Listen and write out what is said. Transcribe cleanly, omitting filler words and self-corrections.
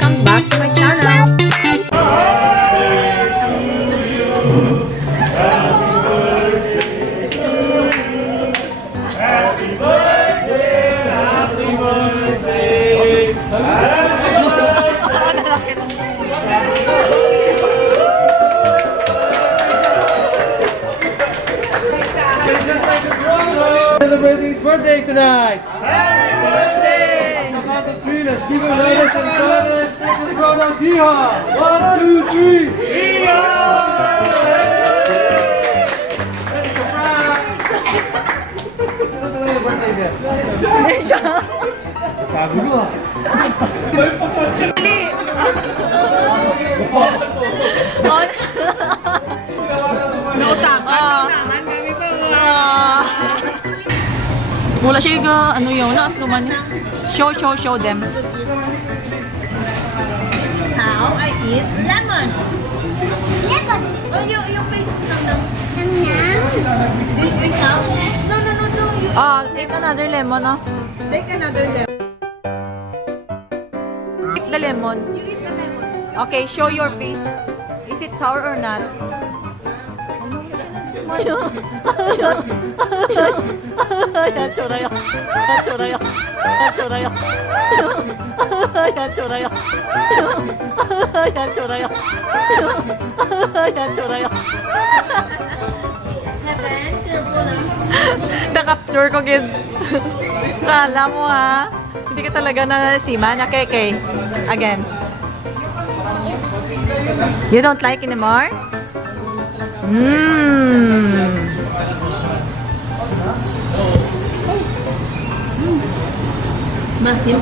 welcome back to my channel. Celebrating his birthday tonight! Happy birthday! On the count of three, let's give him ladies and gentlemen, Christmas Roadhouse, hee-haw! 1, 2, 3, hee-haw! Ano talaga yung birthday niya? Kagulo ah! Wala siya yung ano yun, naasluman. Show them. This is how I eat lemon. Lemon. Oh, your face now. Nang nang. This is how. No. You Take another lemon, oh. take another lemon. Take the lemon. You eat the lemon. Okay, show your face. Is it sour or not? Yan, choraya. Heaven, careful lang. Na-capture ko, gid. Kala mo, ha? Hindi ka talaga nasima, na keke. Again. You don't like anymore? Masim.